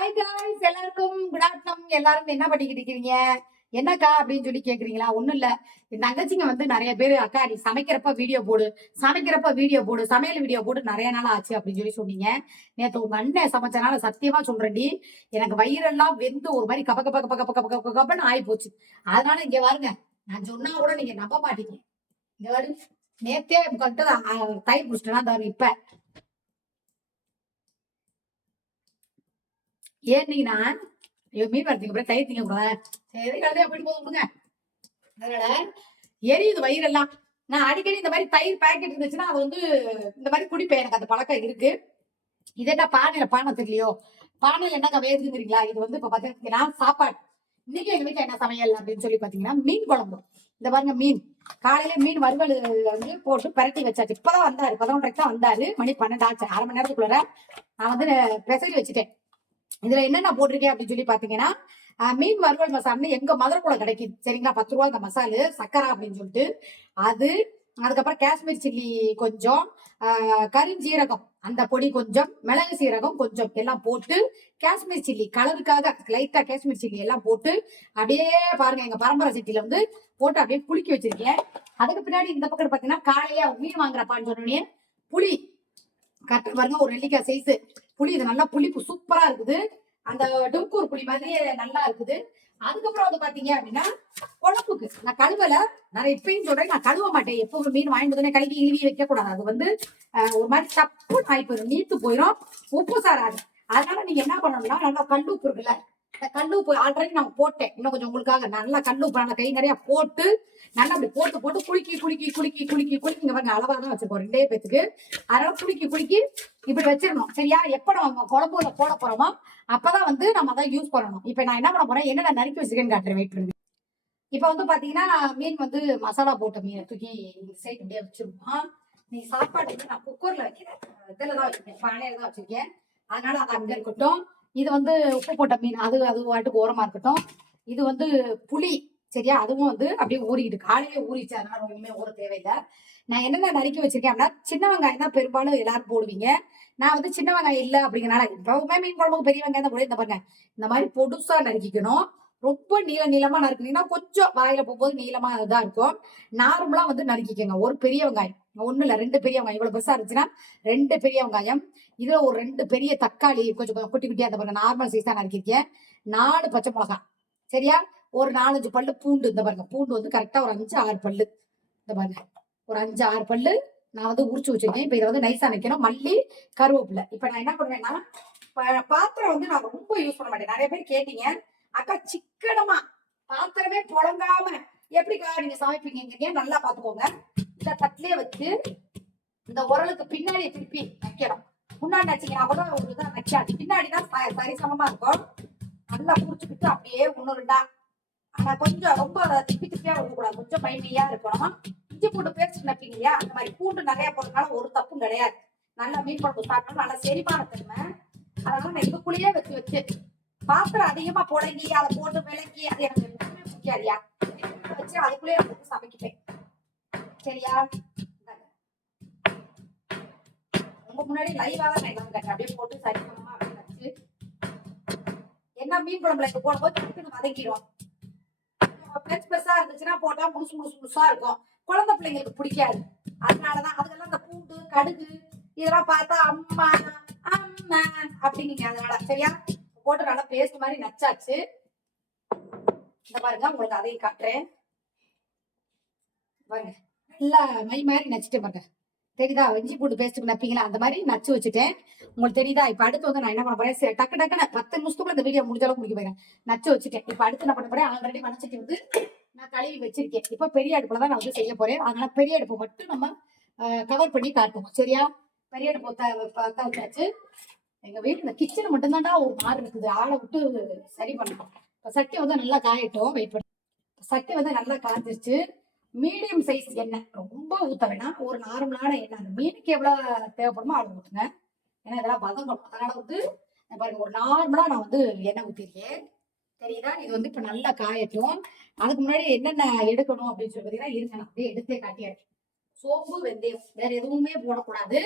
Hi guys எல்லாருக்கும் good afternoon எல்லாரும் என்ன பண்ணிக்கிட்டு இருக்கீங்க? என்னக்கா அப்படின்னு சொல்லி கேக்குறீங்களா? ஒண்ணும் இல்ல. என் தங்கச்சிங்க வந்து நிறைய பேர் அக்கா நீ சமைக்கிறப்ப வீடியோ போடு சமைக்கிறப்ப வீடியோ போடு சமையல் வீடியோ போட்டு நிறைய நாள் ஆச்சு அப்படின்னு சொல்லி சொன்னீங்க. நேத்து உங்க அண்ணன் சமைச்சனால சத்தியமா சொல்றேன்டி எனக்கு வயிறெல்லாம் வெந்து ஒரு மாதிரி கப கப கப கப கப கப கபன்னு ஆகி போச்சு அதனால இங்க பாருங்க நான் சொன்னா கூட நீங்க நம்ப மாட்டீங்க. இங்க பாரு. நேத்தே உட்காந்துட்டு தை பிடிச்சிட்டேன்னா இப்ப. இப்ப நான்? ஐயோ மீன் வரத்துக்கு அப்புறம் தயிர் திங்க கூடாது சரி அப்படி போதும் விடுங்க. அதனால எரியுது வயிறெல்லாம். நான் அடிக்கடி இந்த மாதிரி தயிர் பாக்கெட் இருந்துச்சுன்னா அது வந்து இந்த மாதிரி குடிப்பேன். எனக்கு அந்த பழக்கம் இருக்கு. இது என்ன பானையில பானை தெரியலையோ? பானையில என்னங்க வேகுதுங்கிறீங்களா இது வந்து இப்ப பாத்தீங்கன்னா சாப்பாடு. இன்னைக்கு எங்க வீட்டுல என்ன சமையல் அப்படின்னு சொல்லி பாத்தீங்கன்னா மீன் குழம்பு. இந்த பாருங்க மீன். காலையில மீன் வறுவல் வந்து போட்டு பரட்டி வச்சாச்சு. இப்பதான் வந்தாரு. பதினொன்றரைக்கு தான் வந்தாரு. மணி பன்னெண்டு ஆச்சு அரை மணி நேரத்துக்குள்ள நான் வந்து பெசரி வச்சுட்டேன். இதுல என்னென்ன போட்டிருக்கேன் அப்படின்னு சொல்லி பாத்தீங்கன்னா மீன் வறுவல் மசாலான்னு எங்க மதுரைக்குள்ள கிடைக்குது. சரிங்களா? பத்து ரூபா இந்த மசாலு சக்கரை அப்படின்னு சொல்லிட்டு. அது அதுக்கப்புறம் காஷ்மீர் சில்லி கொஞ்சம் ஆஹ் கருஞ்சீரகம் அந்த பொடி கொஞ்சம் மிளகு சீரகம் கொஞ்சம் எல்லாம் போட்டு காஷ்மீர் சில்லி கலருக்காக லைட்டா காஷ்மீர் சில்லி எல்லாம் போட்டு அப்படியே பாருங்க எங்க பரம்பரை சிட்டில வந்து போட்டு அப்படியே குலுக்கி வச்சிருக்கேன். அதுக்கு பின்னாடி இந்த பக்கம் பாத்தீங்கன்னா காலையா மீன் வாங்குறப்பான்னு சொன்னோடனே புளி. கரெக்டா பாருங்க ஒரு நெல்லிக்காய் சைஸ் புளி இது நல்லா புளிப்பு சூப்பரா இருக்குது. அந்த டும்கூர் புளி மாதிரி நல்லா இருக்குது. அதுக்கப்புறம் வந்து பாத்தீங்க அப்படின்னா குழம்புக்கு. நான் கழுவல. நான் இப்பயும் சொல்றேன் நான் கழுவ மாட்டேன். எப்பவும் மீன் வாங்கிட்டு வந்து கழுவி இழுவி வைக்க கூடாது அது வந்து ஒரு மாதிரி தப்பு ஆகி நீத்து போயிடும் உப்பு சாராது. அதனால நீங்க என்ன பண்ணணும்னா நல்லா கல் உப்பு இருக்குல்ல இந்த கல் உப்பு ஆல்ரெடி நான் போட்டேன். இன்னும் கொஞ்சம் உங்களுக்காக நல்லா கல் உப்பு நல்லா கை நிறைய போட்டு நல்லா அப்படி போட்டு போட்டு குலுக்கி குலுக்கி குலுக்கி குலுக்கி குலுக்கி இங்க பாருங்க அளவா தான் வச்சிருக்கோம். ரெண்டே பேத்துக்கு. அதனால குலுக்கி குலுக்கி இப்படி வச்சிடணும். சரியா எப்ப நம்ம குழம்புல போட போறோமோ அப்பதான் வந்து நம்ம அதை யூஸ் பண்ணணும். இப்ப நான் என்ன பண்ண போறேன்? என்னென்ன நறுக்கி வச்சிருக்கேன்னு காட்டுறேன். வெயிட் இப்போ இப்ப வந்து பாத்தீங்கன்னா மீன் வந்து மசாலா போட்ட மீனை தூக்கி இந்த சைடு இப்படியே வச்சிருவோம் நீ சாப்பாடு வந்து நான் குக்கர்ல வைக்கிறேன். இதில் தான் வச்சிருக்கேன். பானையில தான் வச்சிருக்கேன். அதனால அது அங்க இருக்கட்டும். இது வந்து உப்பு போட்ட மீன். அது அது வாட்டுக்கு ஓரமா இருக்கட்டும். இது வந்து புளி சரியா? அதுவும் வந்து அப்படியே ஊறிக்கிட்டு காலையில ஊறிச்சு அதனால ஒண்ணுமே ஊற தேவையில்லை. நான் என்னென்ன நறுக்கி வச்சிருக்கேன் அப்படின்னா சின்ன வெங்காயம் தான் பெரும்பாலும் எல்லாரும் போடுவீங்க. நான் வந்து சின்ன வெங்காயம் இல்லை அப்படிங்கிறனால எப்பவுமே மீன் குழம்புக்கு பெரிய வெங்காயம் தான் போடுவேன். இந்த பாருங்க இந்த மாதிரி பொடுசா நறுக்கிக்கணும். ரொம்ப நீள நீளமா நறுக்குனீங்கன்னா கொஞ்சம் வாயில போகும்போது நீளமா இதா இருக்கும். நார்மலா வந்து நறுக்கிக்கோங்க. ஒரு பெரிய வெங்காயம். ஒண்ணு இல்ல ரெண்டு பெரிய வெங்காயம். இவ்வளவு பெருசா இருந்துச்சுன்னா ரெண்டு பெரிய வெங்காயம். இதுல ஒரு ரெண்டு பெரிய தக்காளி கொஞ்சம் கொஞ்சம் குட்டி குட்டியா அந்த பாருங்க. நார்மல் சைஸா நறுக்கிருக்கேன் நாலு பச்சை மிளகாய். சரியா? ஒரு நாலஞ்சு பல்லு பூண்டு இந்த பாருங்க. பூண்டு வந்து கரெக்டா ஒரு அஞ்சு ஆறு பல்லு. இந்த பாருங்க. ஒரு அஞ்சு ஆறு பல்லு நான் வந்து உரிச்சு வச்சிருக்கேன். இப்ப இதை வந்து நைஸா நிக்கணும் மல்லி கருவேப்பிலை. இப்ப நான் என்ன பண்ணுவேன்னா ப- பாத்திரம் வந்து நான் ரொம்ப யூஸ் பண்ண மாட்டேன். நிறைய பேர் கேட்டீங்க. அக்கா சிக்கனமா பாத்திரமே புழங்காம. எப்படிக்கா நீங்க சமைப்பீங்க நல்லா பாத்துக்கோங்க இந்த தட்டிலே வச்சு இந்த உரலுக்கு பின்னாடி திருப்பி வைக்கணும். முன்னாடி வச்சீங்கன்னா கூட ஒரு தான் நச்சாது பின்னாடிதான் சரிசமமா இருக்கும். நல்லா புடிச்சுக்கிட்டு அப்படியே ஒண்ணு ரெண்டா ஆனா கொஞ்சம் ரொம்ப அதை திப்பி திப்பியா இருக்கக்கூடாது கொஞ்சம் மைமையா இருக்கணும். இஞ்சி பூண்டு பேஸ்ட் நினைப்பீங்க இல்லையா? அந்த மாதிரி பூண்டு நிறைய போடுறதுனால ஒரு தப்பும் கிடையாது. நல்லா மீன் குழம்பு சாப்பிட்டோம் நல்லா செரிமான தன்மை. அதனால நான் இதுக்குள்ளேயே வச்சு வச்சு பாத்திரம் அதிகமா புடங்கி அதை போட்டு விளக்கி அது எனக்கு எதுவுமே பிடிக்காதியா வச்சு அதுக்குள்ளேயே நான் போட்டு சரியா? இந்தாங்க. உங்க முன்னாடி லைவா தான் நான் கட்டுறேன் அப்படியே போட்டு சரிசமமா அப்படியே வச்சு என்ன மீன் குழம்புல இங்க போடும்போது டக்குன்னு வதக்கிடும் பெருசு பெருசா இருந்துச்சுன்னா போட்டா முழுசு முழுசு முழுசா இருக்கும். குழந்தை பிள்ளைங்களுக்கு பிடிக்காது. அதனாலதான் அதுக்கெல்லாம் இந்த பூண்டு கடுகு இதெல்லாம் பார்த்தா அம்மா அம்மா அப்படிங்க அதனால சரியா? போட்டு நல்லா பேஸ்ட் மாதிரி நச்சாச்சு. இந்த பாருங்க உங்களுக்கு அதையும் காட்டுறேன். பாருங்க நல்லா மை மாதிரி நச்சுட்டேன் பாருங்க. தெரியுதா? இஞ்சி பூண்டு பேஸ்ட்டுக்கு நப்பீங்களா? அந்த மாதிரி நச்சு வச்சுட்டேன். உங்களுக்கு தெரியுதா? இப்ப அடுத்து வந்து நான் என்ன பண்ண போறேன்? சரி, டக்கு டக்குன்னு பத்து நிமிஷத்துக்குள்ள இந்த வீடியோ முடிஞ்ச அளவுக்கு முடிக்க போறேன் நச்சு வச்சுட்டேன். இப்போ அடுத்து என்ன பண்ண போறேன்? ஆல்ரெடி வனச்சட்டி வந்து நான் கழுவி வச்சிருக்கேன். இப்போ பெரிய அடுப்புல தான் நான் வந்து செய்ய போறேன். அதனால பெரிய அடுப்பு மட்டும் நம்ம கவர் பண்ணி காட்டுவோம். சரியா? பெரிய அடுப்பு வச்சாச்சு. எங்க வீட்டுல கிச்சன் மட்டும்தான்டா ஒரு மாறு இருக்குது. ஆளை விட்டு சரி பண்ணணும் இப்ப சட்டி வந்து நல்லா காயட்டும். வெயிட் பண்ணி. சட்டி வந்து நல்லா காய்ச்சிருச்சு மீடியம் சைஸ் எண்ணெய். ரொம்ப ஊத்த வேணாம். ஒரு நார்மலான எண்ணெய். அந்த மீனுக்கு எவ்வளவு தேவைப்படுமோ அவ்வளவு ஊத்துங்க. ஏன்னா இதெல்லாம் வதங்கணும். அதனால வந்து பாருங்க ஒரு நார்மலா நான் வந்து எண்ணெய் ஊத்திருக்கேன். தெரியுதா? இது வந்து இப்ப நல்லா காயட்டும். அதுக்கு முன்னாடி என்னென்ன எடுக்கணும் அப்படின்னு சொல்லி பாத்தீங்கன்னா இருங்க. நான் அப்படியே எடுத்தே காட்டியாச்சு. சோம்பு வெந்தயம். வேற எதுவுமே போடக்கூடாது.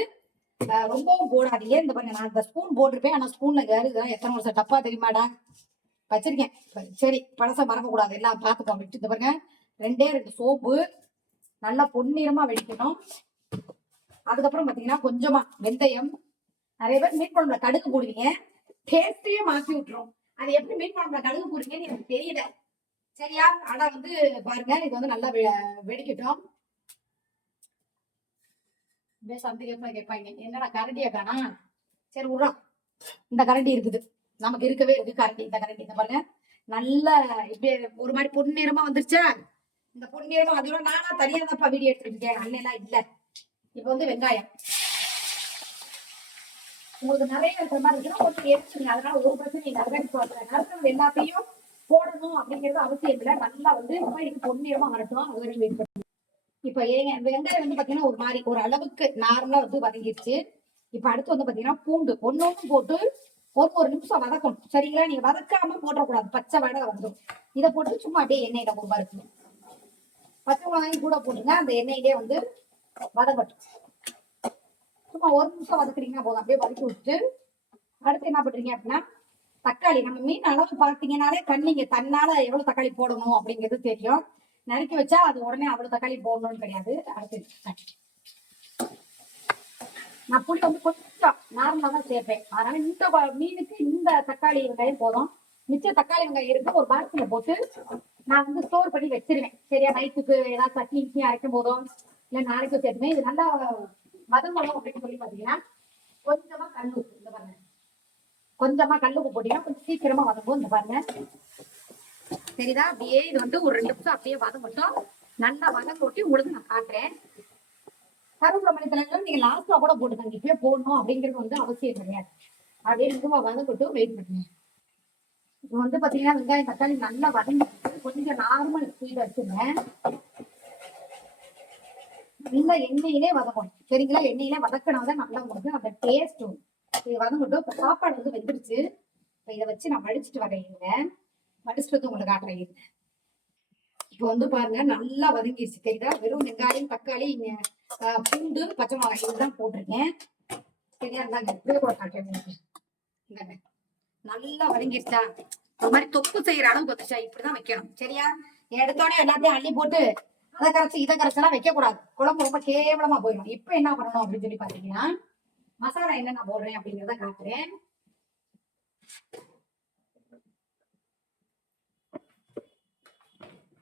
ரொம்பவும் போடாதீங்க இந்த பாருங்க நான் இந்த ஸ்பூன் போட்டிருப்பேன். ஆனா ஸ்பூன்ல கருது எத்தனை வருஷம் டப்பா தெரியுமாடா? வச்சிருக்கேன். சரி பழச மறக்கக்கூடாது. எல்லாம் பார்த்துக்கோ விட்டு இந்த பாருங்க. ரெண்டே ரெண்டு சோப்பு. நல்லா பொன்னிறமா வெடிக்கணும். அதுக்கப்புறம் பாத்தீங்கன்னா கொஞ்சமா வெந்தயம். நிறைய பேர் மீன் குழம்புல கடுகு போடுவீங்க. டேஸ்டையே மாத்தி விட்டுரும். அது எப்படி மீன் குழம்புல கடுகு போடுவீங்கன்னு எனக்கு தெரியல. சரியா? ஆனா வந்து பாருங்க இது வந்து நல்லா வெ- வெடிக்கட்டும். அப்படியே சந்தேகமா கேட்பாங்க. என்னடா கரண்டியா காணா சரி விடுறோம் இந்த கரண்டி இருக்குது. நமக்கு இருக்கவே இருக்கு. கரண்டி இந்த கரண்டி. இந்த பாருங்க. நல்லா இப்படி ஒரு மாதிரி பொன்னிறமா வந்துருச்சா? இந்த பொன்னிறமா அதோட நானா தனியா தான்ப்பா வீடியோ எடுத்துருக்கேன் அண்ணெல்லாம் இல்ல. இப்போ வந்து வெங்காயம். உங்களுக்கு நிறைய இருக்கிற மாதிரி இருக்குன்னா கொஞ்சம் எரிச்சுங்க அதனால ஒரு பிரச்சனை இல்லை. அதுதான் சொல்றேன் நறுக்கிறது எல்லாத்தையும் போடணும் அப்படிங்கிறது அவசியம் இல்லை. நல்லா வந்து ரொம்ப இது பொன்னிறமா வரட்டும். அது வரைக்கும் வெயிட் இப்ப ஏங்க வெங்காயம் வந்து பாத்தீங்கன்னா ஒரு மாதிரி ஒரு அளவுக்கு நார்மலா வந்து வதங்கிருச்சு. இப்ப அடுத்து வந்து பாத்தீங்கன்னா பூண்டு ஒன்னொன்னு போட்டு ஒரு ஒரு நிமிஷம் வதக்கணும். சரிங்களா? நீங்க வதக்காம போட்டக்கூடாது பச்சை வடை வந்துடும். இதை போட்டு சும்மா அப்படியே எண்ணெயில ஒரு வறுக்கணும் பச்சை மிளகாயும் கூட போட்டுங்க. அந்த எண்ணெயிலே வந்து வதங்கட்டும். சும்மா ஒரு நிமிஷம் வதக்குறீங்கன்னா போதும். அப்படியே வதக்கி விட்டு அடுத்து என்ன பண்றீங்க அப்படின்னா தக்காளி. நம்ம மீன் அளவு பார்த்தீங்கன்னாலே கண்ணிங்க தன்னால எவ்வளவு தக்காளி போடணும் அப்படிங்கிறது தெரியும். நறுக்கி வச்சா அது உடனே அவ்வளவு தக்காளி போடணும்னு கிடையாது. அடுத்து நான் புளி வந்து கொஞ்சம் நார்மலா தான் சேர்ப்பேன். அதனால இந்த மீனுக்கு இந்த தக்காளி வெங்காயம் போதும். மிச்ச தக்காளி வெங்காயம் இருக்கு ஒரு பாக்ஸ்ல போட்டு நான் வந்து ஸ்டோர் பண்ணி வச்சிருவேன். சரியா நைட்டுக்கு ஏதாவது சட்னி இட்லி அரைக்கும் போதும். இல்ல நாளைக்கு சேர்த்துமே. இது நல்லா மதங்கணும் அப்படின்னு சொல்லி பாத்தீங்கன்னா கொஞ்சமா கல் உப்பு இந்த பாருங்க. கொஞ்சமா கல் உப்பு போட்டீங்கன்னா கொஞ்சம் சீக்கிரமா வதங்கும் இந்த பாருங்க. சரிதா? அப்படியே இது வந்து ஒரு ரெண்டு நிமிஷம் அப்படியே வதங்கட்டும் நல்லா வதங்க ஒட்டி உங்களுக்கு நான் காட்டுறேன். கருவேப்பிலை மணித்தலைகள் நீங்க லாஸ்ட்ல கூட போட்டுக்கோங்க. இப்பயே போடணும் அப்படிங்கிறது வந்து அவசியம் கிடையாது. அப்படியே ரொம்ப வதங்கட்டும் வெயிட் பண்ணுங்க. இப்போ வந்து பாத்தீங்கன்னா வெங்காயம் தக்காளி நல்லா வதங்கிட்டு கொஞ்சம் நார்மல் ஸ்பீட் வச்சுங்க நல்லா எண்ணெயிலே வதக்கணும் சரிங்களா? எண்ணெயிலே வதக்கினாதான் நல்லா உங்களுக்கு அந்த டேஸ்ட் இது வதங்கட்டும். இப்போ சாப்பாடு வந்து வெந்துருச்சு. இப்போ இதை வச்சு நான் வடிச்சிட்டு வரேன் இருங்க வடிச்சிட்டு உங்களுக்கு காட்டுறேன் இருங்க இப்போ வந்து பாருங்க நல்லா வதங்கிடுச்சு தெரியுதா? வெறும் வெங்காயம் தக்காளி இங்க, ஆஹ், பூண்டு பச்சை மிளகாய் இதுதான் போட்டிருக்கேன். சரியா இருந்தாங்க? இப்படியே கூட காட்டுறேன் நல்லா வதங்கிடுச்சா ஒரு மாதிரி தொப்பு செய்யற அளவுக்கு வந்துச்சா இப்படிதான் வைக்கணும். சரியா? எடுத்தோடனே எல்லாத்தையும் அள்ளி போட்டு அதை கரைச்சு இதை கரைச்செல்லாம் வைக்க கூடாது குழம்பு ரொம்ப கேவலமா போயிடும். இப்ப என்ன பண்ணணும் அப்படின்னு சொல்லி பாத்தீங்கன்னா மசாலா என்ன நான் போடுறேன் அப்படிங்கிறத காட்டுறேன்.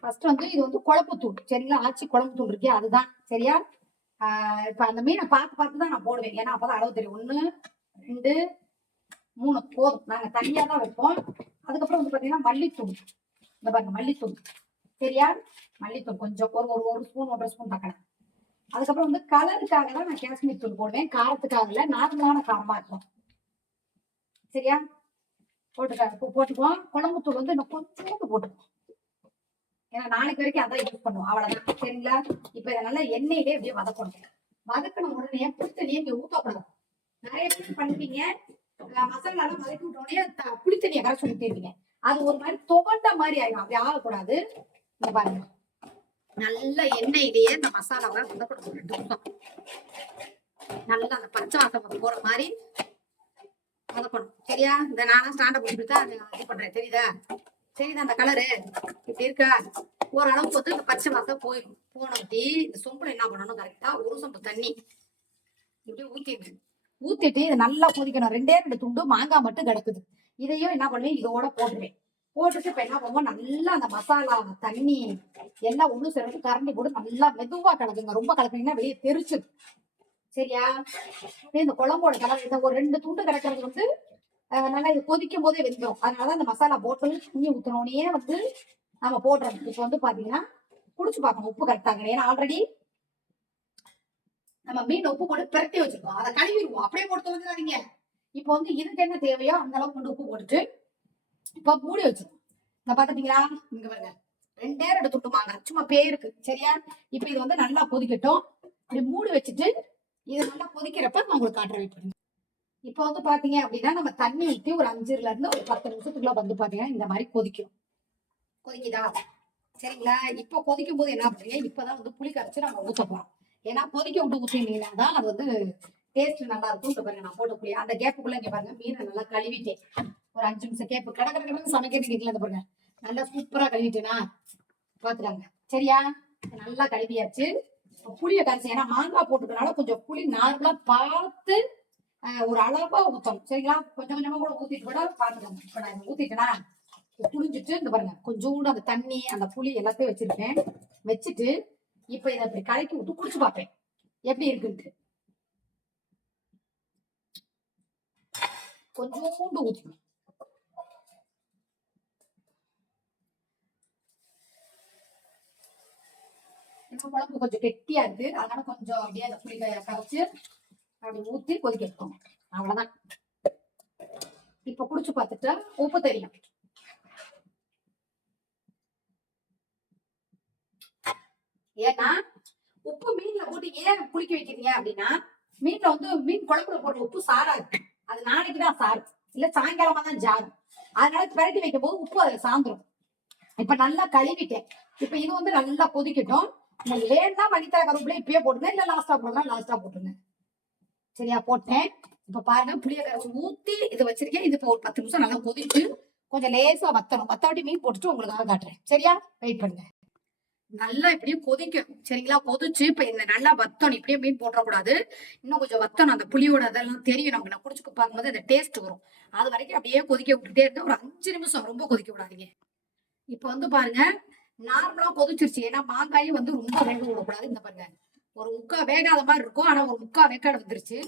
ஃபர்ஸ்ட் வந்து இது வந்து குழம்புத்தூள் சரிங்களா? ஆச்சி குழம்புத்தூள் இருக்கே அதுதான். சரியா? இப்போ இப்ப அந்த மீனை பார்த்து பார்த்து தான் நான் போடுவேன். ஏன்னா அப்பதான் அளவு தெரியும். ஒண்ணு ரெண்டு மூணு. போதும். நாங்க தனியா தான் வைப்போம். அதுக்கப்புறம் வந்து பாத்தீங்கன்னா மல்லித்தூள். இந்த பாருங்க மல்லித்தூள். சரியா? மல்லித்தூள். கொஞ்சம் ஒரு ஒரு ஒரு ஸ்பூன் ஒன்றரை ஸ்பூன் தக்கலாம் அதுக்கப்புறம் வந்து கலருக்காக தான் நான் காஷ்மீர் தூள் போடுவேன். காரத்துக்காக இல்ல நார்மலான காரமா இருக்கும். சரியா? போட்டுக்க போட்டுக்குவோம். குழம்பு தூள் வந்து இன்னும் கொஞ்சோண்டு போட்டுக்குவோம். ஏன்னா நாளைக்கு வரைக்கும் அதான் யூஸ் பண்ணுவோம். அவ்வளவுதான். சரிங்களா? இப்ப இதை நல்லா எண்ணெயிலே அப்படியே வதக்கணும். வதக்கின உடனே புளித்தண்ணியை இங்க ஊத்தக்கூடாது. நிறைய பேர் பண்ணுவீங்க? மசாலா எல்லாம் வதக்கி விட்ட உடனே த- புளித்தண்ணியை கரைச்சு ஊத்திடுவீங்க அது ஒரு மாதிரி துவண்ட மாதிரி ஆயிடும் அப்படி ஆகக்கூடாது. இந்த பாருங்க. நல்ல எண்ணெயிலேயே இந்த மசாலாவை வதக்கணும். ரெண்டு நிமிஷம். நல்லா அந்த பச்சை வாசம் போற மாதிரி வதக்கணும். சரியா? இந்த நானும் ஸ்டாண்ட போட்டு தான் இது பண்றேன். தெரியுதா? சரிதா அந்த கலரு இப்படி இருக்கா? ஓரளவுக்கு வந்து இந்த பச்சை வாசம் போயிடும் போனபடி இந்த சொம்புல என்ன பண்ணணும்? கரெக்டா ஒரு சொம்பு தண்ணி. இப்படி ஊத்திடுங்க ஊத்திட்டு இதை நல்லா கொதிக்கணும். ரெண்டே ரெண்டு துண்டு மாங்காய் மட்டும் கிடக்குது. இதையும் என்ன பண்ணுவேன் இதோட போட்டுருவேன் போட்டுட்டு இப்ப என்ன பண்ணுவோம்? நல்லா அந்த மசாலா தண்ணி எல்லாம் ஒண்ணு சேர்ந்து கரண்டி போட்டு நல்லா மெதுவா கலக்குங்க. ரொம்ப கலக்குனீங்கன்னா வெளியே தெரிச்சு சரியா? இந்த குழம்போட கலர் இந்த ஒரு ரெண்டு துண்டு கிடக்கிறது வந்து நல்லா இது கொதிக்கும் போதே வெந்துடும் அதனால அந்த மசாலா போட்டு தண்ணி ஊற்றினோடனே வந்து நம்ம போடுறோம் இப்போ வந்து பார்த்தீங்கன்னா குடிச்சு பார்க்கணும் உப்பு கரெக்டாக ஏன்னா ஆல்ரெடி நம்ம மீன் உப்பு போட்டு பிரட்டி வச்சிருக்கோம். அதை கழுவிடுவோம். அப்படியே போட்டு தொலைஞ்சிடாதீங்க. இப்போ வந்து இதுக்கு என்ன தேவையோ அந்த அளவுக்கு கொண்டு உப்பு போட்டுட்டு இப்போ மூடி வச்சிருக்கோம். இந்த பாத்துட்டீங்களா இங்க பாருங்க. ரெண்டே ரெண்டு துண்டு மாங்காய். சும்மா பேருக்கு சரியா? இப்போ இது வந்து நல்லா கொதிக்கட்டும். இப்படி மூடி வச்சுட்டு இது நல்லா கொதிக்கிறப்ப நான் உங்களுக்கு காட்டுற வெயிட் பண்ணுங்க இப்போ வந்து பாத்தீங்க அப்படின்னா நம்ம தண்ணி ஊற்றி ஒரு அஞ்சுல இருந்து ஒரு பத்து நிமிஷத்துக்குள்ள வந்து பாத்தீங்கன்னா இந்த மாதிரி கொதிக்கும். கொதிக்குதா? சரிங்களா? இப்போ கொதிக்கும் போது என்ன பண்றீங்க இப்பதான் வந்து புளி கரைச்சு நம்ம ஊத்த போறோம் ஏன்னா கொதிக்க விட்டு ஊற்றினீங்கன்னா தான் அது வந்து டேஸ்ட் நல்லா இருக்கும். இந்த பாருங்க நான் போட்டு புளி. அந்த கேப்புக்குள்ள இங்க பாருங்க மீனை நல்லா கழுவிட்டேன். ஒரு அஞ்சு நிமிஷம் கேப்பு கடை கடை கடை சமைக்கிறது கேட்கல பாருங்க. நல்லா சூப்பரா கழுவிட்டேனா? பாத்துக்காங்க. சரியா? நல்லா கழுவியாச்சு. புளியை கரைச்சி ஏன்னா மாங்காய் போட்டுக்கனால கொஞ்சம் புளி நார்மலா பார்த்து ஒரு அளவா ஊத்தணும். சரிங்களா? கொஞ்சம் கொஞ்சமா கூட ஊத்திட்டு கூட பாத்துக்கோங்க இப்ப நான் இதை ஊத்திட்டேனா புரிஞ்சிட்டு புளிஞ்சிட்டு இந்த பாருங்க கொஞ்சோண்டு அந்த தண்ணி அந்த புளி எல்லாத்தையும் வச்சிருப்பேன் வச்சுட்டு இப்ப இதை அப்படி கலக்கி விட்டு குடிச்சு பார்ப்பேன். எப்படி இருக்குன்ட்டு. கொஞ்சோண்டு ஊத்திக்கணும் இன்னும் குழம்பு கொஞ்சம் கெட்டியா இருக்கு. அதனால கொஞ்சம் அப்படியே அந்த புளி கரைச்சு அப்படி ஊத்தி கொதிக்க வைக்கணும். அவ்வளவுதான். இப்ப குடிச்சு பார்த்துட்டா உப்பு தெரியும். ஏன்னா உப்பு மீன்ல போட்டு ஏன் குளிக்க வைக்கிறீங்க அப்படின்னா மீன்ல வந்து மீன் குழம்புல போட்டு உப்பு சாராது. அது நாளைக்கு தான் சாரும். இல்ல சாயங்காலமா தான் ஜாரும். அதனால பிரட்டி வைக்கும் போது உப்பு அதுல சாந்துரும். இப்ப நல்லா கழுவிட்டேன். இப்ப இது வந்து நல்லா கொதிக்கட்டும். வேணா மணித்தர கருப்புல இப்பயே போட்டுருந்தேன் இல்ல லாஸ்டா போடலாம் லாஸ்டா போட்டுருந்தேன் சரியா? போட்டேன். இப்ப பாருங்க புளிய கரைச்சி ஊத்தி இது வச்சிருக்கேன். இது இப்போ ஒரு பத்து நிமிஷம் நல்லா கொதிச்சு கொஞ்சம் லேசா வத்தணும். வத்தாட்டி மீன் போட்டுட்டு உங்களுக்காக காட்டுறேன். சரியா? வெயிட் பண்ணுங்க. நல்லா இப்படியும் கொதிக்கும். சரிங்களா? கொதிச்சு இப்ப இந்த நல்லா வத்தணும். இப்படியே மீன் போடக்கூடாது இன்னும் கொஞ்சம் வத்தணும். அந்த புளியோட அதெல்லாம் தெரியும். நமக்கு நான் குடிச்சு பார்க்கும்போது அந்த டேஸ்ட் வரும். அது வரைக்கும் அப்படியே கொதிக்க விட்டுட்டே இருந்தா ஒரு அஞ்சு நிமிஷம் ரொம்ப கொதிக்க விடாதீங்க. இப்ப வந்து பாருங்க நார்மலா கொதிச்சிருச்சு. ஏன்னா மாங்காயும் வந்து ரொம்ப வேக விடக்கூடாது. இந்த பாருங்க. ஒரு முக்கா வேகாத மாதிரி இருக்கும். ஆனா ஒரு முக்கா வேக்காடு வந்துருச்சு.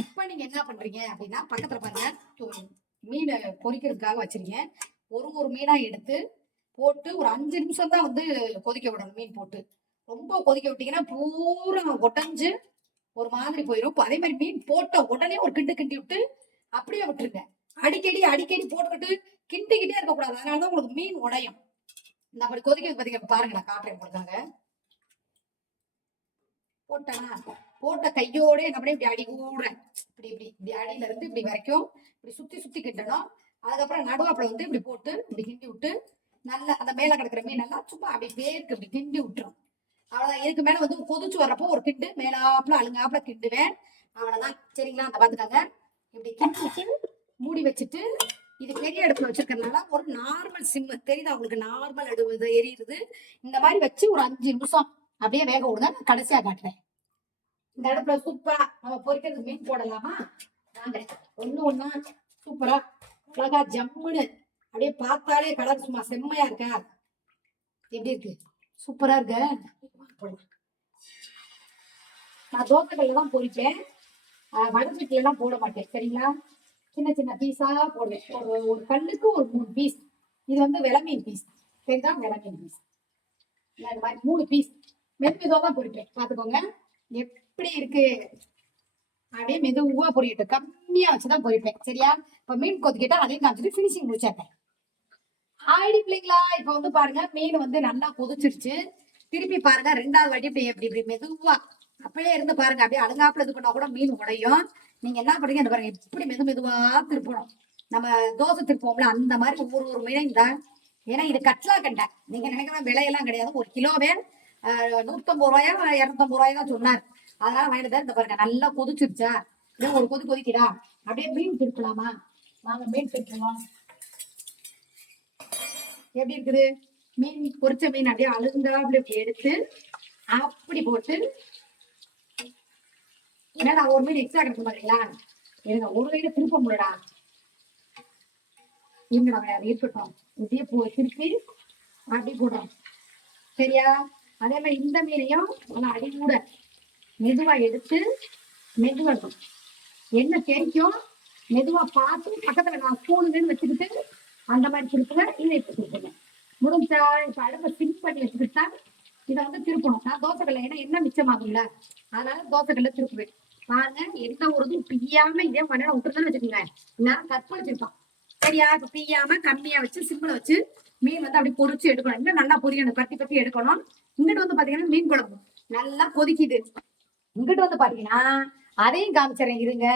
இப்ப நீங்க என்ன பண்றீங்க அப்படின்னா பக்கத்துல பாருங்க மீனை பொரிக்கிறதுக்காக வச்சிருக்கேன் ஒரு ஒரு மீனா எடுத்து போட்டு ஒரு அஞ்சு நிமிஷம் தான் வந்து கொதிக்க விடணும் மீன் போட்டு. ரொம்ப கொதிக்க விட்டீங்கன்னா பூரா உடஞ்சு ஒரு மாதிரி போயிடும் அதே மாதிரி மீன் போட்ட உடனே ஒரு கிண்டு கிண்டி விட்டு அப்படியே விட்டுருங்க. அடிக்கடி அடிக்கடி போட்டுக்கிட்டு கிண்டிக்கிட்டே இருக்கக்கூடாது. அதனாலதான் உங்களுக்கு மீன் உடையும். இந்த அப்படி கொதிக்கிறது பாத்தீங்க பாருங்க நான் காட்டுறேன் போட்டாங்க போட்டானா? போட்ட கையோட என்ன பண்ணி? இப்படி அடி கூடுறேன் இப்படி இப்படி இப்படி அடியில இருந்து இப்படி வரைக்கும் இப்படி சுத்தி சுத்தி கிட்டணும். அதுக்கப்புறம் நடுவாப்புல வந்து இப்படி போட்டு இப்படி கிண்டி விட்டு நல்லா அந்த மேல கிடக்குற மீன் நல்லா சும்மா அப்படி வேர்க்கு இப்படி கிண்டி விட்டுரும். அவ்வளவுதான். இதுக்கு மேல வந்து கொதிச்சு வர்றப்போ ஒரு கிண்டு மேலாப்புல அழுங்காப்புல கிண்டுவேன். அவ்வளவுதான். சரிங்களா? அந்த பாத்துக்காங்க. இப்படி கிண்டிட்டு மூடி வச்சுட்டு இது பெரிய அடுப்புல வச்சிருக்கறதுனால ஒரு நார்மல் சிம்மு தெரியுதா உங்களுக்கு? நார்மல் அடுவது எரியுது இந்த மாதிரி வச்சு ஒரு அஞ்சு நிமிஷம் அப்படியே வேக விடுங்க நான் கடைசியா காட்டுறேன். இந்த அடுப்புல சூப்பரா நம்ம பொரிக்கிறது மீன் போடலாமா? வாங்க. ஒண்ணு ஒண்ணா சூப்பரா அழகா ஜம்முன்னு அப்படியே பார்த்தாலே கலர் சும்மா செம்மையா இருக்கா? எப்படி இருக்கு? சூப்பரா இருக்க? போடலாம். நான் தோசைகள்ல தான் பொறிப்பேன். வடச்சட்டில எல்லாம் போட மாட்டேன் சரிங்களா? சின்ன சின்ன பீஸா போடுவேன். ஒரு ஒரு கல்லுக்கு ஒரு மூணு பீஸ் இது வந்து விளமீன் பீஸ் சரிதான் விளமீன் பீஸ் இந்த மாதிரி மூணு பீஸ் மெது மெதுவா தான் பொரிப்பேன் பாத்துக்கோங்க எப்படி இருக்கு? அப்படியே மெதுவா பொரியட்டும் கம்மியா வச்சுதான் பொரிப்பேன் சரியா? இப்ப மீன் கொதிக்கிட்டா அதையும் காமிச்சிட்டு ஃபினிஷிங் முடிச்சிருப்பேன் ஆயிடு பிள்ளைங்களா. இப்ப வந்து பாருங்க மீன் வந்து நல்லா கொதிச்சிருச்சு. திருப்பி பாருங்க ரெண்டாவது வாட்டி இப்படி இப்படி இப்படி மெதுவா. அப்படியே இருந்து பாருங்க அப்படியே அழுங்காப்புல இது பண்ணா கூட மீன் உடையும். நீங்க என்ன பண்றீங்க இந்த பாருங்க இப்படி மெது மெதுவா திருப்பணும். நம்ம தோசை திருப்போம்ல அந்த மாதிரி ஒரு ஒரு மீனையும் தான் ஏன்னா இது கட்லா கண்டை. நீங்க நினைக்கிற விலையெல்லாம் கிடையாது. ஒரு கிலோவே நூத்தம்பது ரூபாயா இரநூத்தம்பது ரூபாயா தான் சொன்னார் அதனால வாங்கிட்டு இந்த பாருங்க நல்லா கொதிச்சிருச்சா இதோ ஒரு கொதி கொதிக்கிறா அப்படியே மீன் திருப்பலாமா வாங்க மீன் திருப்பலாம் எப்படி இருக்குது மீன் பொரிச்ச மீன் அப்படியே அழுந்தா அப்படி எடுத்து அப்படி போட்டு ஏன்னா நான் ஒரு மீன் எக்ஸ்ட்ரா கிடைக்கும் பாத்தீங்களா எனக்கு ஒரு வயது திருப்ப முடியடா இங்க இருக்கட்டும் இப்படியே போ திருப்பி அப்படி போடுறோம் சரியா அதே மாதிரி இந்த மீனையும் நல்லா அடி மெதுவா எடுத்து மெதுவா இருக்கும் என்ன தெரிக்கும் மெதுவா பார்த்து பக்கத்துல நான் ஸ்பூனு வச்சுக்கிட்டு அந்த மாதிரி திருப்புங்க இதை இப்ப திருப்புங்க. முடிஞ்சா இப்ப அடுப்பை சிம் பண்ணி வச்சுக்கிட்டா இதை வந்து திருப்பணும். நான் தோசைக்கல்ல ஏன்னா என்ன மிச்சமாகும்ல. அதனால தோசைக்கல்ல திருப்புவேன். பாருங்க எந்த ஒரு இதுவும் பிய்யாம இதே பண்ண விட்டுருந்தேன்னு வச்சுக்கோங்க. நான் கற்ப வச்சிருப்பான். சரியா? இப்ப பிய்யாம கம்மியா வச்சு சிம்ல வச்சு மீன் வந்து அப்படி பொரிச்சு எடுக்கணும். இன்னும் நல்லா பொரியணும். பத்தி பத்தி எடுக்கணும். இங்கிட்டு வந்து பாத்தீங்கன்னா மீன் குழம்பு நல்லா கொதிக்குது. இங்கிட்டு வந்து பாத்தீங்கன்னா அதையும் காமிச்சிடறேன் இருங்க.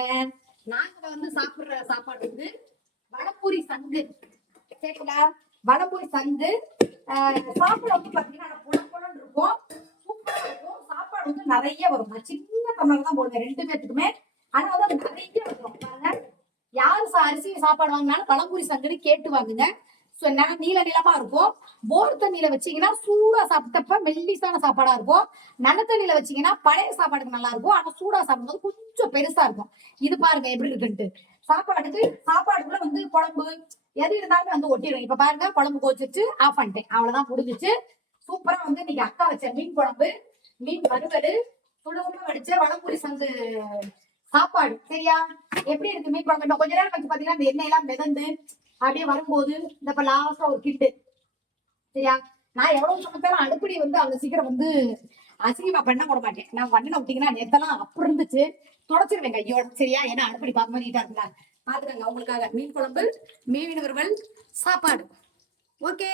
நாங்க வந்து சாப்பிடுற சாப்பாடு வந்து வடப்பூரி சங்கு. சரிங்களா வடப்பூரி சங்கு. ஆஹ் சாப்பிட வந்து பாத்தீங்கன்னா புல இருக்கும். சூப்பரா இருக்கும். சாப்பாடு வந்து நிறைய வரும். நான் சின்ன தமிழ் தான் போடுவேன் ரெண்டு பேத்துக்குமே. ஆனா வந்து நிறைய இருக்கும் பாருங்க. யாரு அரிசி சாப்பாடு வாங்கினாலும் பழம்புரி சங்கடி கேட்டு வாங்குங்க. நீல நிலமா இருக்கும். போர் தண்ணியில வச்சீங்கன்னா சூடா சாப்பிட்டப்ப மெல்லிசான சாப்பாடா இருக்கும். நல்ல தண்ணியில வச்சீங்கன்னா பழைய சாப்பாடுக்கு நல்லா இருக்கும். ஆனா சூடா சாப்பிடும்போது கொஞ்சம் பெருசா இருக்கும். இது பாருங்க எப்படி இருக்குன்ட்டு. சாப்பாடுக்கு சாப்பாடுக்குள்ள வந்து குழம்பு எது இருந்தாலுமே வந்து ஒட்டிடும் இப்ப பாருங்க குழம்பு கோச்சிச்சு ஆஃப் பண்ணிட்டேன். அவ்வளவுதான் முடிஞ்சிச்சு. சூப்பரா வந்து இன்னைக்கு அக்கா வச்ச மீன் குழம்பு மீன் வறுவல் சுடுகுமா வடிச்ச வளம்புரி சந்து சாப்பாடு. சரியா? எப்படி இருக்கு மீன் குழம்பு? கொஞ்ச நேரம் கழிச்சு பாத்தீங்கன்னா அந்த எண்ணெய் எல்லாம் மிதந்து அப்படியே வரும்போது இந்த இப்ப லாஸ்டா ஒரு கிண்டு சரியா? நான் எவ்வளவு சமைச்சாலும் அடுப்படி வந்து அவ்வளவு சீக்கிரம் வந்து அசிங்கமா பண்ண போட மாட்டேன். நான் பண்ண விட்டீங்கன்னா நேத்தெல்லாம் அப்படி இருந்துச்சு. தொடச்சிருவேன் கையோட. சரியா? ஏன்னா அடுப்படி பார்க்க நீட்டா இருக்குல்ல பாத்துக்கங்க உங்களுக்காக மீன் குழம்பு மீன் வறுவல் சாப்பாடு. ஓகே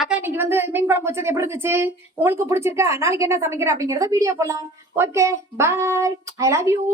அக்கா இன்னைக்கு வந்து மீன் குழம்பு வச்சது எப்படி இருந்துச்சு? உங்களுக்கு பிடிச்சிருக்கா? நாளைக்கு என்ன சமைக்கிறேன் அப்படிங்கறத வீடியோ போடலாம். Okay bye I love you